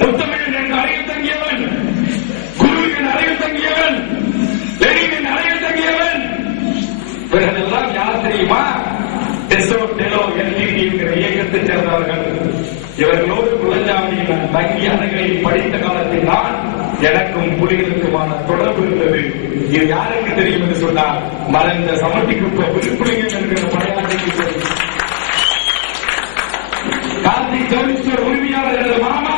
முத்தமிழன் என்ற அறையில் தங்கியவன், குருவின் அறையில் தங்கியவன், லெனினின் அறையில் தங்கியவன். இவர்களெல்லாம் யார் தெரியுமா? என்கிற இயக்கத்தை சேர்ந்தவர்கள். இவர்களோடு குலஞ்சாவடியில் நான் தங்கிய அறைகளில் படித்த காலத்தில் தான் எனக்கும் புலிகளுக்குமான தொடர்பு இருந்தது. இது யாருக்கு தெரியும் என்று சொன்னால் மறைந்த சமட்டிக்குப்ப விழுப்புலிகள் என்கிற படையாளிக்கு தெரியும். காந்தி தொழிற்சர் உரிமையாளர்கள் மாமா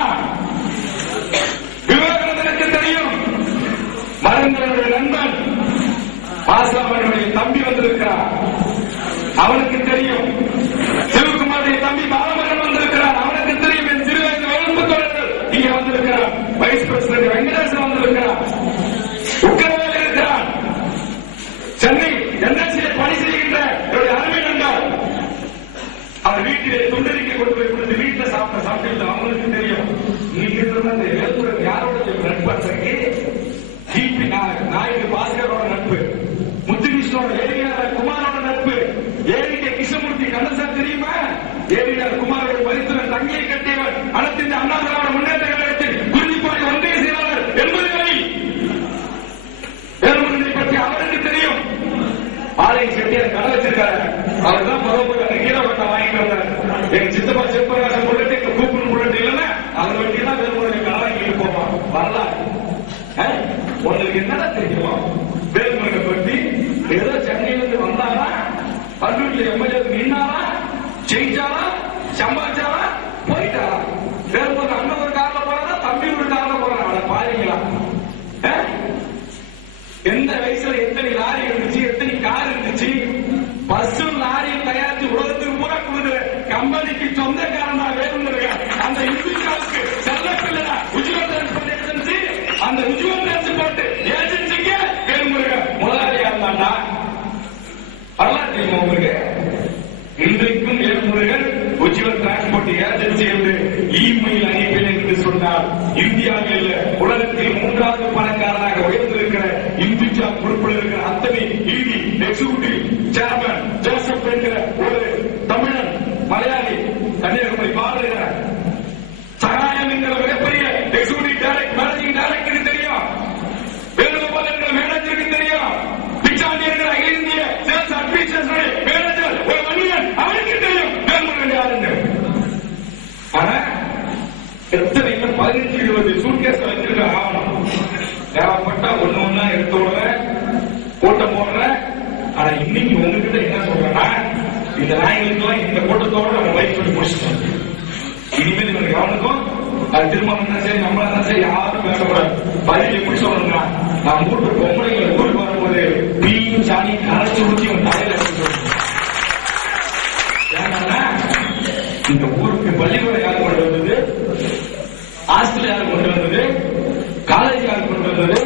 விவேகானந்தருக்கு தெரியும். மறைந்தவர்கள் நண்பன் ஆசாமனுடைய தம்பி வந்திருக்கிறார், அவனுக்கு தெரியும். சிவகுமாருடைய தம்பி பாலமகன் வந்திருக்கிறார், அவனுக்கு தெரியும். என் சிறு வயது வகுப்பு தோழர்கள் இங்கே வந்திருக்கிறார். வைஸ் பிரசிடன்ட் வெங்கடேசன் வந்திருக்கிறார், உக்கரவேல் இருக்கிறார். சென்னை என்எல்சியில் பணி செய்கின்ற என்னுடைய அருமை நண்பர், அவர் வீட்டிலே துண்டறிக்கை கொடுத்து வீட்டில் சாப்பிட்டு அவங்களுக்கு தெரியும். நீங்க யாரோட நட்பு? டிபி நாயுடு பாஸ்கரோட நட்பு, முத்துகிருஷ்ணோட ஏரியார் குமாரோட நட்பு, ஏரிக்கை கிருஷ்ணமூர்த்தி கந்தசாமி தெரியுமா? ஏரியார் குமாரோட பரிசுர தங்கியை கட்டியவர், அனைத்து அண்ணா திராவிட முன்னேற்ற கழகத்தில் குருதிப்பாடி ஒன்றிய செயலாளர் என்பதுகளில் வேலுமணியை பற்றி அவருக்கு தெரியும். ஆலய செட்டியார் கடை வச்சிருக்காரு, அவர் தான் முதல் கீழப்பட்ட வாங்கிட்டு வந்தார். எங்க சித்தப்பா சிவபிரகாசம் போட்டு கூப்பிடும் போட்டு இல்லைன்னா அதை வட்டியெல்லாம் வேலுமணி கடை வாங்கிட்டு போவான். வரலாறு உங்களுக்கு என்னடா தெரியும்? வேலுமணியை பற்றி ஏதோ சென்னையிலிருந்து வந்தாரா, பல்லூரில் எம்எல்ஏ நின்னாரா, ஜெயிச்சாரா, சம்பாதிச்சாரா, போயிட்டாரா? வேலுமணி அண்ணன் ஒரு காரில் போறாரா, தம்பி ஒரு காரில் போறாரா? அதை பாருங்களா? எந்த வயசுல எத்தனை லாரி இருந்துச்சு, எத்தனை கார் இருந்துச்சு, பஸ் லாரியை தயாரித்து உலகத்துக்கு பூரா கொடுக்குற கம்பெனிக்கு சொந்தக்காரனா வேலுமணி. அந்த இந்துக்காவுக்கு செல்லப்பிள்ளை உஜ்வல் ஏஜென்சி, அந்த உஜ்வல் போட்டு ஏஜென்சிக்கு வேலுமணி முதலாளியா இருந்தாண்டா. வரலாறு தெரியுமா உங்களுக்கு? இன்றைக்கும் வேலுமுருகன் உஜ்வல் டிரான்ஸ்போர்ட் ஏஜென்சி என்று இமெயில் அனுப்பினேன் என்று சொன்னார். இந்தியாவில் உலகத்தில் 3வது பணக்காரனாக உயர்ந்திருக்கிற இந்துஜா பொறுப்பில் இருக்கிற அத்தனை இடி எக்ஸிகியூட்டிவ் சேர்மன் ஜோசப் என்கிற ஒரு தமிழன் மலையாளி கன்னியாகுமரி பாடுகிற சகாயம் என்கிற மிகப்பெரிய எக்ஸிகியூட்டிவ் மேனேஜிங் டைரக்டருக்கு தெரியும். வேணுகோபால் என்கிற மேனேஜருக்கு தெரியும். பிச்சாண்டி என்கிற அகில இந்திய சேல்ஸ் அட்மினிஸ்ட்ரேஷன் மேனேஜர் ஒரு மனிதன், அவருக்கு தெரியும் வேலுமணி யாருன்னு. ஆனா எத்தனை 15-20 சூட்கேஸ் வச்சிருக்க ஆகணும். தேவைப்பட்டா ஒண்ணு ஒண்ணா எடுத்து விடுற கூட்டம் போடுற. ஆனா இன்னைக்கு உங்ககிட்ட என்ன சொல்றேன்னா, இந்த நாய்களுக்கெல்லாம் இந்த கூட்டத்தோட நம்ம வயிற்று பண்ணி முடிச்சுட்டோம். இனிமேல் இவங்க கவனிக்கும். அது திருமணம் சரி, நம்மளா சரி, யாரும் பேசக்கூடாது. பதில் எப்படி சொல்லணும்னா, நான் ஊருக்கு பொம்பளைங்களை ஊருக்கு வரும்போது பீயும் சாணி கரைச்சி ஊற்றி தலையில ஏன்னா இந்த ஊருக்கு பள்ளிக்கூடம் யார் கொண்டு வந்தது, ஹாஸ்டல் யார் கொண்டு வந்தது, காலேஜ் யார் கொண்டு வந்தது,